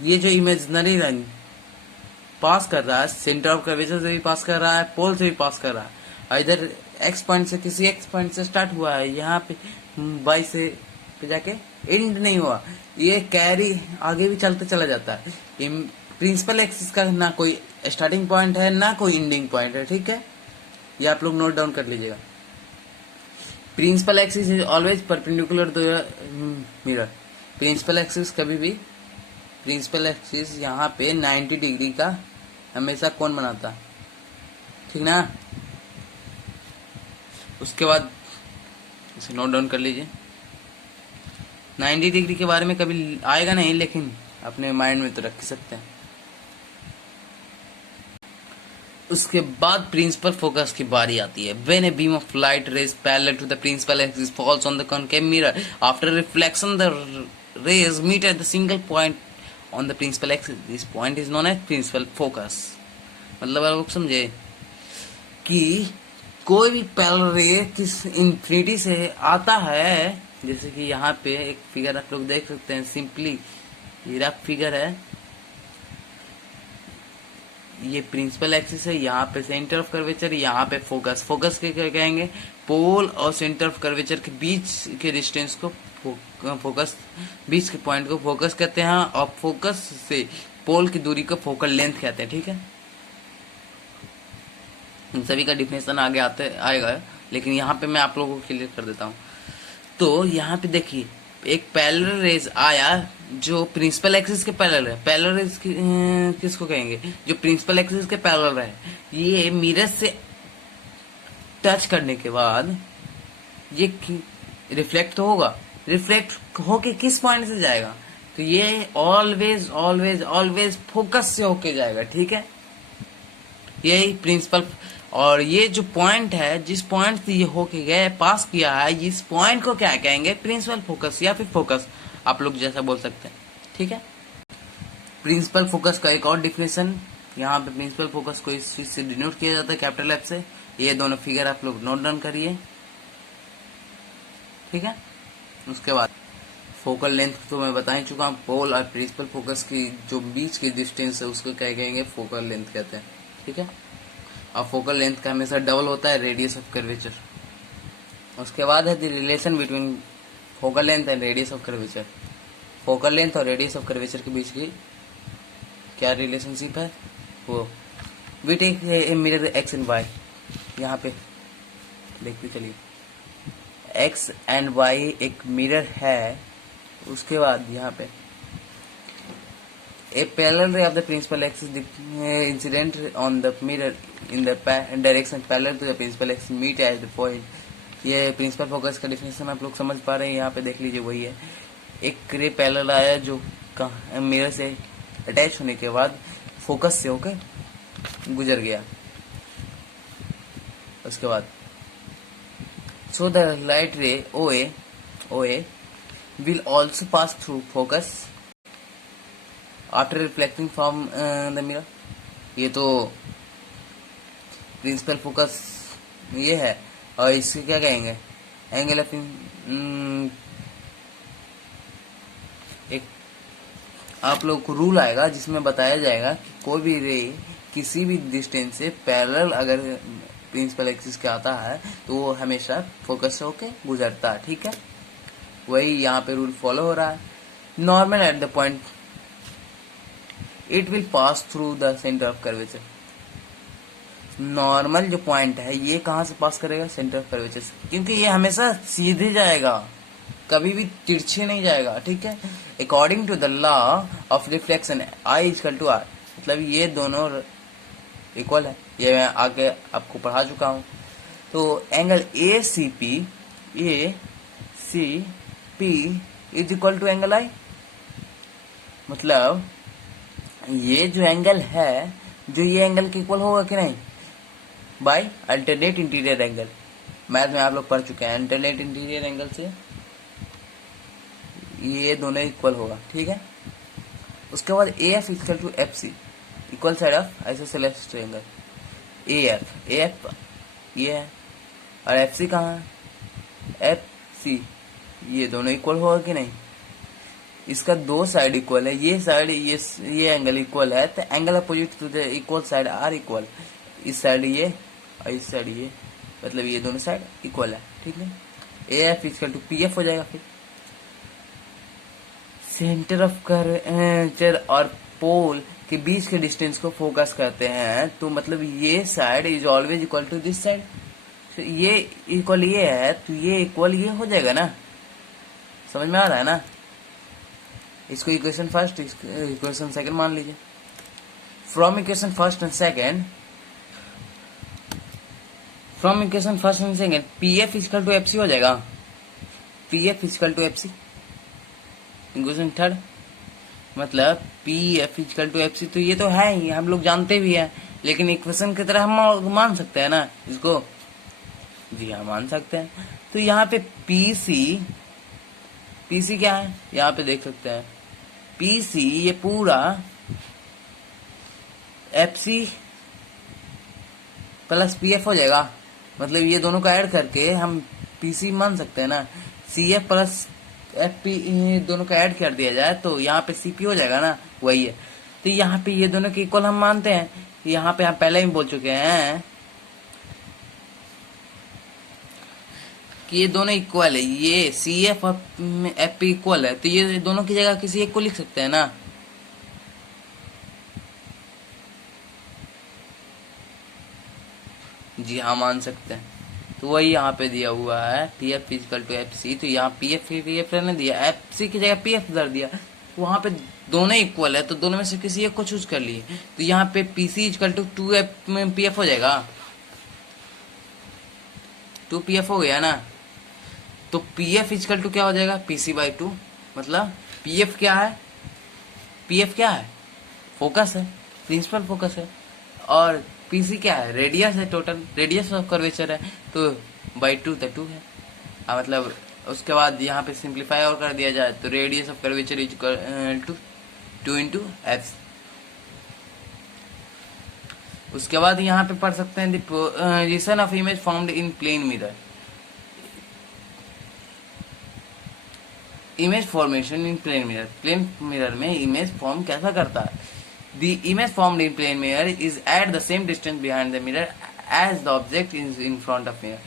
ये जो इमेजिनरी लाइन पास कर रहा है, सेंटर ऑफ कर्वेचर से भी पास कर रहा है, पोल से भी पास कर रहा है। इधर एक्स पॉइंट से किसी एक्स पॉइंट से स्टार्ट हुआ है, यहाँ पे वाई से पे जाके एंड नहीं हुआ, ये कैरी आगे भी चलते चला जाता है। प्रिंसिपल एक्सिस का ना कोई स्टार्टिंग पॉइंट है ना कोई एंडिंग पॉइंट है, ठीक है। ये आप लोग नोट डाउन कर लीजिएगा। Principal axis is always perpendicular to mirror. Principal axis कभी भी, प्रिंसिपल एक्सिस यहाँ पे 90 डिग्री का हमेशा कोण बनाता, ठीक ना। उसके बाद इसे नोट डाउन कर लीजिए। 90 डिग्री के बारे में कभी आएगा नहीं, लेकिन अपने माइंड में तो रख सकते हैं। उसके बाद प्रिंसिपल फोकस की बारी आती है। When a beam of light rays parallel to the principal axis falls on the concave mirror after reflection the rays meet at the single point on the principal axis, this point is known as principal focus. मतलब आप लोग समझे कि कोई भी पैरेलल रे किस इंफिनिटी से आता है, जैसे कि यहाँ पे एक फिगर आप लोग देख सकते हैं, सिंपली ये रफ फिगर है, ये प्रिंसिपल एक्सिस है, यहाँ पे सेंटर ऑफ कर्वेचर, यहाँ पे फोकस। फोकस के क्या कहेंगे, पोल और सेंटर ऑफ कर्वेचर के बीच के डिस्टेंस को फोकस, बीच के पॉइंट को फोकस कहते हैं, और फोकस से पोल की दूरी को फोकल लेंथ कहते हैं, ठीक है। इन सभी का डिफिनेशन आगे आएगा, लेकिन यहाँ पे मैं आप लोगों को क्लियर कर देता हूँ। तो यहाँ पे देखिए, एक पैरेलल रेज आया जो प्रिंसिपल एक्सिस के पैरेलल है। पैरेलल रेज किसको कहेंगे, जो प्रिंसिपल एक्सिस के पैरेलल है। ये मिरर से टच करने के बाद ये रिफ्लेक्ट तो होगा, रिफ्लेक्ट होके किस पॉइंट से जाएगा, तो ये ऑलवेज ऑलवेज ऑलवेज फोकस से होके जाएगा, ठीक है। यही प्रिंसिपल, और ये जो पॉइंट है, जिस पॉइंट से ये होके गए पास किया है, इस पॉइंट को क्या कहेंगे, प्रिंसिपल फोकस या फिर फोकस, आप लोग जैसा बोल सकते हैं, ठीक है। प्रिंसिपल फोकस का एक और डिफिनेशन, यहाँ पे प्रिंसिपल फोकस को इस चीज से डिनोट किया जाता है, कैपिटल एफ से। ये दोनों फिगर आप लोग नोट डाउन करिए, ठीक है। उसके बाद फोकल लेंथ तो मैं बता ही चुका हूँ, पोल और प्रिंसिपल फोकस की जो बीच की डिस्टेंस है उसको क्या कहेंगे, फोकल लेंथ कहते हैं, ठीक है। और फोकल लेंथ का हमेशा डबल होता है रेडियस ऑफ कर्वेचर। उसके बाद है the relation between focal length and radius of curvature. Focal length और रेडियस ऑफ कर्वेचर के बीच की क्या रिलेशनशिप है, वो we take a mirror X and Y, यहाँ पे देखते चलिए, एक्स एंड वाई एक मिरर है। उसके बाद यहाँ पे a parallel ray of the principal axis incident on the mirror in the direction parallel to the principal axis meet at the point। ये प्रिंसिपल फोकस का डिफिनेशन आप लोग समझ पा रहे हैं, यहाँ पे देख लीजिए, वही है। एक रे पैरेलल आया जो मिरर से अटैच होने के बाद फोकस से होकर गुजर गया। उसके बाद so the light ray OA will also pass through focus after reflecting from the mirror. ये तो प्रिंसिपल फोकस ये है, और इसके क्या कहेंगे, एंगल ऑफ एक आप लोग को रूल आएगा जिसमें बताया जाएगा कि कोई भी रे किसी भी डिस्टेंस से पैरेलल अगर प्रिंसिपल एक्सिस के आता है तो वो हमेशा फोकस से होके गुजरता है, ठीक है। वही यहाँ पे रूल फॉलो हो रहा है। Normal at the point it will pass through the centre of curvature. Normal जो पॉइंट है ये कहाँ से पास करेगा, सेंटर ऑफ कर्वेचर से, क्योंकि ये हमेशा सीधे जाएगा, कभी भी तिरछे नहीं जाएगा, ठीक है। According to the law of reflection I equal to R, मतलब ये दोनों इक्वल है, ये मैं आगे आपको पढ़ा चुका हूँ। तो angle A C P is equal to angle I, मतलब ये जो एंगल है, जो ये एंगल के इक्वल होगा कि नहीं, by alternate interior angle. Math में आप लोग पढ़ चुके हैं, अल्टरनेट इंटीरियर एंगल से ये दोनों इक्वल होगा, ठीक है। उसके बाद A F equal to F C, equal side of isosceles triangle. A F ये है, और एफ सी कहाँ है, एफ सी, ये दोनों इक्वल होगा कि नहीं, इसका दो साइड इक्वल है, ये साइड ये एंगल इक्वल है, तो angle opposite to the equal side are equal, इस साइड ये और इस साइड ये, मतलब ये दोनों साइड इक्वल है, ठीक है। A F equal to P F हो जाएगा। फिर सेंटर ऑफ कर्वेचर और पोल के बीच के डिस्टेंस को फोकस करते हैं, तो मतलब ये side is always equal to this side, तो ये इक्वल ये है तो ये इक्वल ये हो जाएगा ना, समझ में आ रहा है ना। इसको इक्वेशन फर्स्ट, इक्वेशन सेकंड मान लीजिए। From equation first and second, from equation first and second P F equal to F C हो जाएगा, P F equal to F C. Equation third मतलब P F equal to F C, तो ये तो है ही, हम लोग जानते भी है, लेकिन इक्वेशन की तरह हम मान सकते हैं ना इसको। जी हाँ, मान सकते हैं। तो यहाँ पे पी सी क्या है, यहाँ पे देख सकते हैं पी सी, ये पूरा F C plus P F हो जाएगा। मतलब ये दोनों को ऐड करके हम पी सी मान सकते हैं ना। C F plus F P दोनों को ऐड कर दिया जाए तो यहाँ पे सी पी हो जाएगा ना, वही है। तो यहाँ पे ये दोनों के इक्वल हम मानते हैं। यहाँ पे हम पहले ही बोल चुके हैं कि ये दोनों इक्वल है, ये सी एफ और एफ पी इक्वल है, तो ये दोनों की जगह किसी एक को लिख सकते हैं ना। जी हाँ, मान सकते हैं। तो वही यहाँ पे दिया हुआ है P F equal to F C, तो यहाँ पी एफ ने दिया, एफ सी की जगह पी एफ धर दिया। वहां पे दोनों इक्वल है तो दोनों में से किसी एक को चूज कर लिए। तो यहाँ पे P C equal to two F P F हो जाएगा, 2 पी एफ हो गया ना। तो पी एफ इक्वल टू क्या हो जाएगा, पी सी बाई 2। मतलब पी एफ क्या है, पी एफ क्या है, फोकस है, प्रिंसिपल फोकस है, और पीसी क्या है, रेडियस है, टोटल रेडियस ऑफ कर्वेचर है, तो बाई 2 तो 2 है। मतलब उसके बाद यहाँ पे सिंप्लीफाई और कर दिया जाए तो radius of curvature is two 2 into F. उसके बाद यहाँ पे पढ़ सकते हैं position of image formed in plane mirror. Image formation in plane mirror, plane mirror में इमेज फॉर्म कैसा करता है। The image formed in plane mirror is at the same distance behind the mirror as the object is in front of mirror.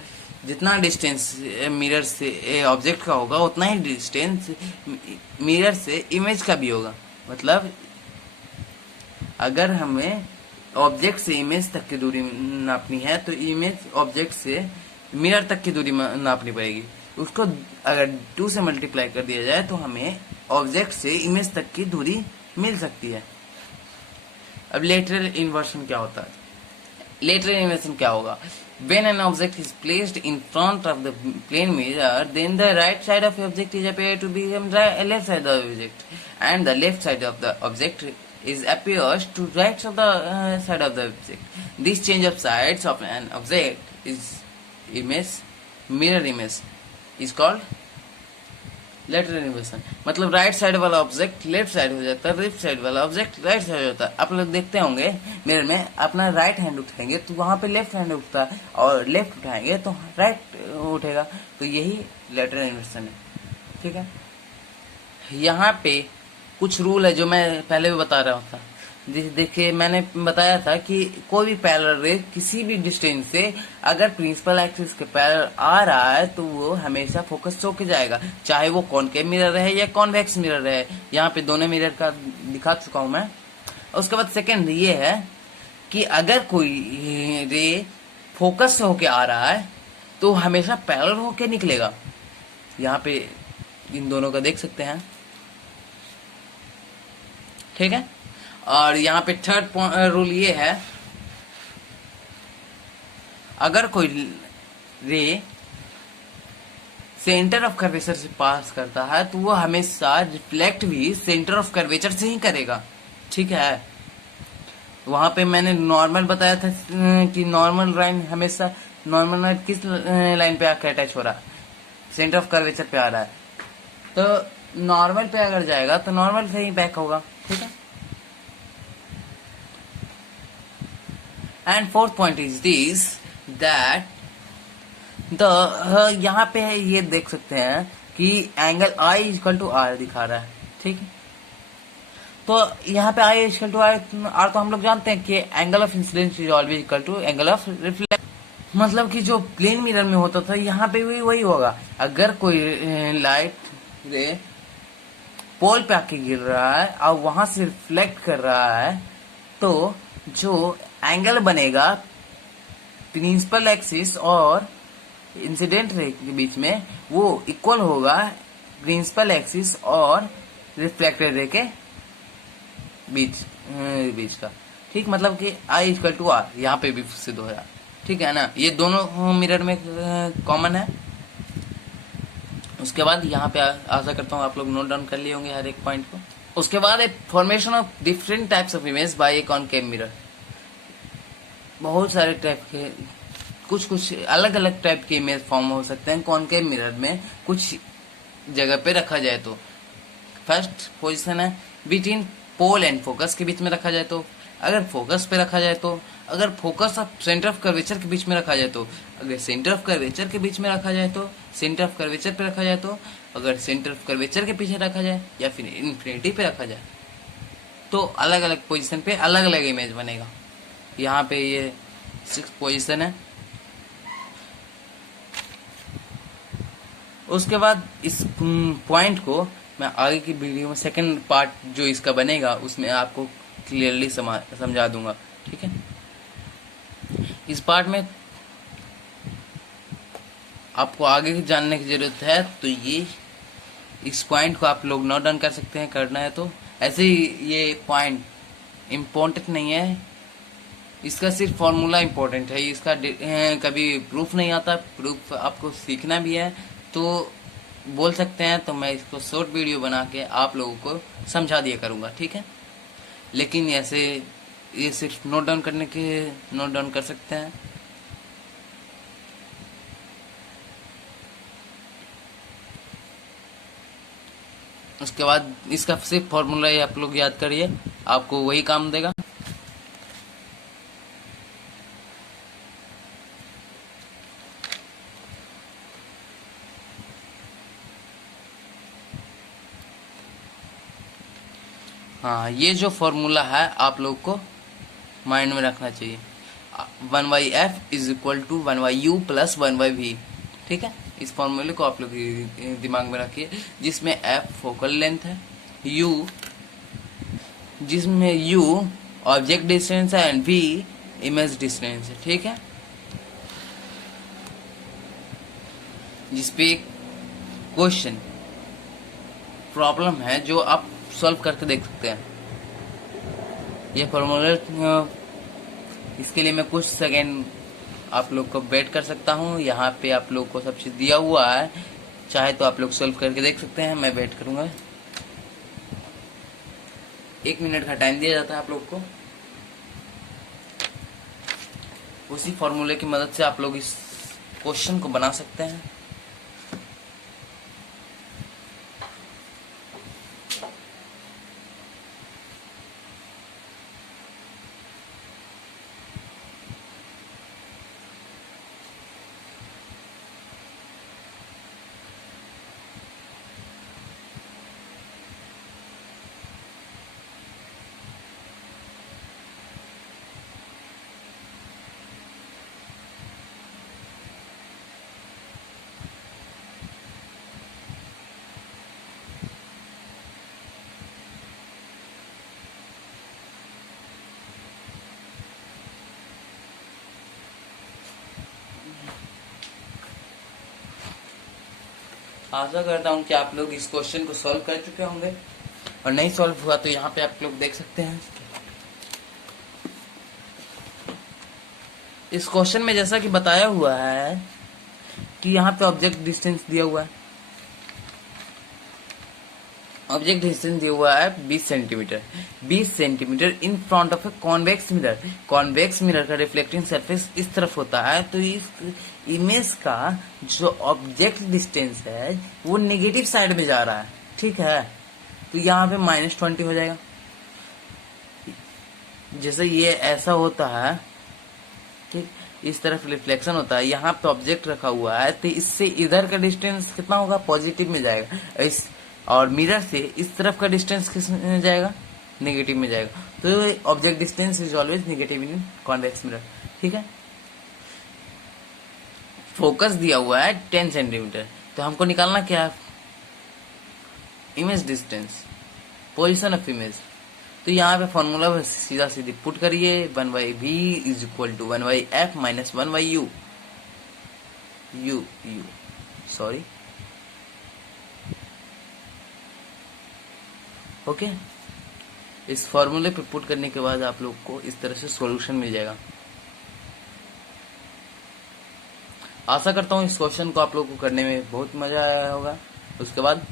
जितना डिस्टेंस मिरर से ऑब्जेक्ट का होगा उतना ही डिस्टेंस मिरर से इमेज का भी होगा। मतलब अगर हमें ऑब्जेक्ट से इमेज तक की दूरी नापनी है तो इमेज ऑब्जेक्ट से मिरर तक की दूरी नापनी पड़ेगी। उसको अगर 2 से मल्टीप्लाई कर दिया जाए तो हमें ऑब्जेक्ट से इमेज तक की दूरी मिल सकती है। अब लेटरल इन्वर्शन क्या होता है, लेटरल इन्वर्शन क्या होगा, when an object is placed in front of the plane mirror then the right side of the object is appeared to become left side of the object and the left side of the object is appears to right of the side of the object. This change of sides of an object is image, mirror image is called lateral inversion. मतलब राइट साइड वाला ऑब्जेक्ट लेफ्ट साइड हो जाता है, लेफ्ट साइड वाला ऑब्जेक्ट राइट साइड हो जाता है। आप लोग देखते होंगे मिरर में, अपना राइट हैंड उठाएंगे तो वहां पे लेफ्ट हैंड उठता है और लेफ्ट उठाएंगे तो राइट उठेगा। तो यही लेटरल इन्वर्सन है, ठीक है। यहाँ पे कुछ रूल है जो मैं पहले भी बता रहा था। देखिए मैंने बताया था कि कोई भी पैरेलल रे किसी भी डिस्टेंस से अगर प्रिंसिपल एक्सिस के पैरेलल आ रहा है तो वो हमेशा फोकस होके जाएगा, चाहे वो कॉनकेव मिरर रहे या कॉन्वेक्स मिरर रहे। यहाँ पे दोनों मिरर का दिखा चुका हूं मैं। उसके बाद सेकंड ये है कि अगर कोई रे फोकस से होके आ रहा है तो हमेशा पैरेलल होके निकलेगा। यहाँ पे इन दोनों का देख सकते हैं, ठीक है। और यहाँ पे थर्ड रूल ये है, अगर कोई रे सेंटर ऑफ कर्वेचर से पास करता है तो वो हमेशा रिफ्लेक्ट भी सेंटर ऑफ कर्वेचर से ही करेगा, ठीक है। वहां पे मैंने नॉर्मल बताया था कि नॉर्मल लाइन हमेशा, नॉर्मल लाइन किस लाइन पे आकर अटैच हो रहा है, सेंटर ऑफ कर्वेचर पे आ रहा है, तो नॉर्मल पे अगर जाएगा तो नॉर्मल से ही बैक होगा, ठीक है। And fourth point is this that the यहाँ पे है, ये देख सकते हैं कि angle I equal to R दिखा रहा है, ठीक है। तो यहाँ पे I इक्वल टू R तो हम लोग जानते हैं कि angle of incidence is always equal to angle of reflection. मतलब कि जो प्लेन मिरर में होता था यहाँ पे भी वही होगा। अगर कोई लाइट रे पोल पे आके गिर रहा है और वहां से रिफ्लेक्ट कर रहा है तो जो एंगल बनेगा प्रिंसिपल एक्सिस और इंसिडेंट रे के बीच में वो इक्वल होगा प्रिंसिपल एक्सिस और रिफ्लेक्टेड रे के बीच बीच का। ठीक, मतलब कि आई इक्वल टू आर यहाँ पे भी सिद्ध हो रहा। ठीक है ना, ये दोनों मिरर में कॉमन है। उसके बाद यहाँ पे आशा करता हूँ आप लोग नोट डाउन कर लिए होंगे हर एक पॉइंट को। उसके बाद एक formation of different types of image by A concave mirror. बहुत सारे टाइप के कुछ अलग अलग टाइप के इमेज फॉर्म हो सकते हैं कॉनकेव मिरर में, कुछ जगह पे रखा जाए तो। फर्स्ट पोजीशन है बिटवीन पोल एंड फोकस के बीच में रखा जाए तो, अगर फोकस पे रखा जाए तो, अगर फोकस और सेंटर ऑफ कर्वेचर के बीच में रखा जाए तो, अगर सेंटर ऑफ कर्वेचर के बीच में रखा जाए तो, सेंटर ऑफ कर्वेचर पे रखा जाए तो, अगर सेंटर ऑफ कर्वेचर के पीछे रखा जाए या फिर इन्फिनिटी पे रखा जाए तो अलग अलग पोजीशन पे अलग अलग इमेज बनेगा। यहाँ पे ये 6 पोजीशन है। उसके बाद इस पॉइंट को मैं आगे की वीडियो में सेकंड पार्ट जो इसका बनेगा उसमें आपको क्लियरली समझा दूंगा। ठीक है, इस पार्ट में आपको आगे जानने की जरूरत है तो ये इस पॉइंट को आप लोग नोट डाउन कर सकते हैं, करना है तो। ऐसे ही ये पॉइंट इम्पोर्टेंट नहीं है, इसका सिर्फ फॉर्मूला इम्पोर्टेंट है, इसका कभी प्रूफ नहीं आता। प्रूफ आपको सीखना भी है तो बोल सकते हैं, तो मैं इसको शॉर्ट वीडियो बना के आप लोगों को समझा दिया करूंगा। ठीक है, लेकिन ऐसे ये सिर्फ नोट डाउन करने के नोट डाउन कर सकते हैं। उसके बाद इसका सिर्फ फॉर्मूला ही आप लोग याद करिए, आपको वही काम देगा। हाँ, ये जो फॉर्मूला है आप लोग को माइंड में रखना चाहिए। 1/f is equal to 1/u plus 1/v। ठीक है, इस फॉर्मूले को आप लोग दिमाग में रखिए, जिसमें f फोकल लेंथ है, u जिसमें u ऑब्जेक्ट डिस्टेंस है एंड v इमेज डिस्टेंस है। ठीक है, जिसपे क्वेश्चन प्रॉब्लम है जो आप सॉल्व करके देख सकते हैं। ये फॉर्मूला इसके लिए मैं कुछ सेकेंड आप लोग को वेट कर सकता हूँ। यहाँ पे आप लोग को सब चीज दिया हुआ है, चाहे तो आप लोग सॉल्व करके देख सकते हैं, मैं वेट करूंगा। 1 मिनट का टाइम दिया जाता है आप लोग को। उसी फॉर्मूले की मदद से आप लोग इस क्वेश्चन को बना सकते हैं। आशा करता हूँ कि आप लोग इस क्वेश्चन को सॉल्व कर चुके होंगे, और नहीं सॉल्व हुआ तो यहाँ पे आप लोग देख सकते हैं। इस क्वेश्चन में जैसा कि बताया हुआ है कि यहाँ पे ऑब्जेक्ट डिस्टेंस दिया हुआ है, ऑब्जेक्ट डिस्टेंस दिया हुआ है 20 centimetre. 20 centimetre in front of a convex mirror. Convex mirror का रिफ्लेक्टिंग सरफेस इस तरफ होता है, तो इस इमेज का जो ऑब्जेक्ट डिस्टेंस है वो नेगेटिव साइड में जा रहा है। ठीक है, तो यहाँ पे -20 हो जाएगा। जैसे ये ऐसा होता है, ठीक, इस तरफ रिफ्लेक्शन होता है, यहाँ पे ऑब्जेक्ट रखा हुआ है, तो इससे इधर का डिस्टेंस कितना होगा, पॉजिटिव में जाएगा। इस और मिरर से इस तरफ का डिस्टेंस किस में जाएगा, नेगेटिव में जाएगा। तो object distance is always negative in convex mirror. ठीक है, फोकस दिया हुआ है 10 सेंटीमीटर, तो हमको निकालना क्या है, image distance, position of image. तो यहाँ पे फॉर्मूला सीधा सीधी पुट करिए, 1/v is equal to 1/f minus 1/u। U sorry, okay. इस फॉर्मूले पे पुट करने के बाद आप लोग को इस तरह से सॉल्यूशन मिल जाएगा। आशा करता हूँ इस क्वेश्चन को आप लोग को करने में बहुत मजा आया होगा। उसके बाद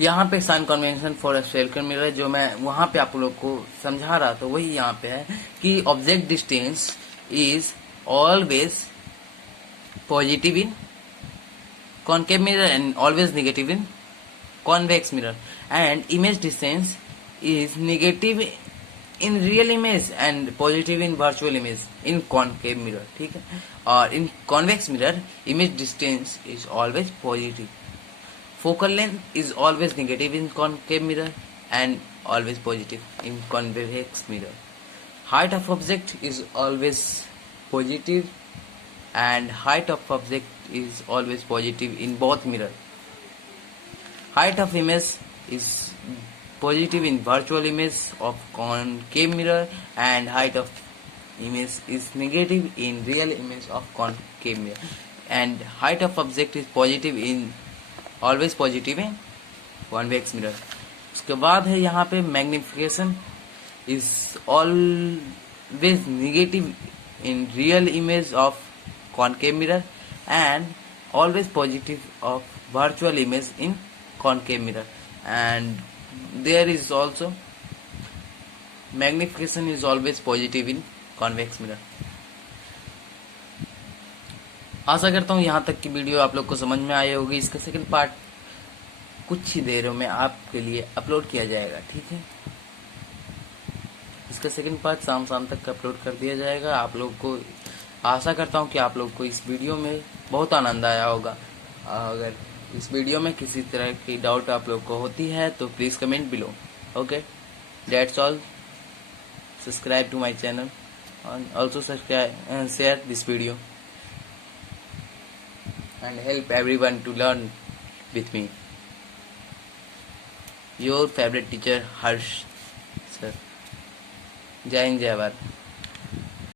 यहाँ पे sign convention for spherical mirror जो मैं वहां पे आप लोग को समझा रहा था वही यहाँ पे है कि object distance is always positive in concave mirror and always negative in convex mirror, and image distance is negative in real image and positive in virtual image in concave mirror, ठीक है। और in convex mirror image distance is always positive, focal length is always negative in concave mirror and always positive in convex mirror, height of object is always positive and height of object is always positive in both mirror, height of image is positive in virtual image of concave mirror and height of image is negative in real image of concave mirror, and height of object is positive in always positive in convex mirror। उसके बाद है यहाँ पे magnification is always negative in real image of concave mirror and always positive of virtual image in concave mirror, and there is also magnification is always positive in convex mirror। आशा करता हूँ यहाँ तक की वीडियो आप लोग को समझ में आई होगी। इसका सेकंड पार्ट कुछ ही देरों में आपके लिए अपलोड किया जाएगा, ठीक है। इसका सेकंड पार्ट शाम तक अपलोड कर दिया जाएगा। आप लोग को आशा करता हूँ कि आप लोग को इस वीडियो में बहुत आनंद आया होगा। अगर इस वीडियो में किसी तरह की डाउट आप लोग को होती है तो please comment below, okay. That's all. Subscribe to my channel and also subscribe and share this video and help everyone to learn with me. Your favorite teacher Harsh sir। जय हिंद जय भारत।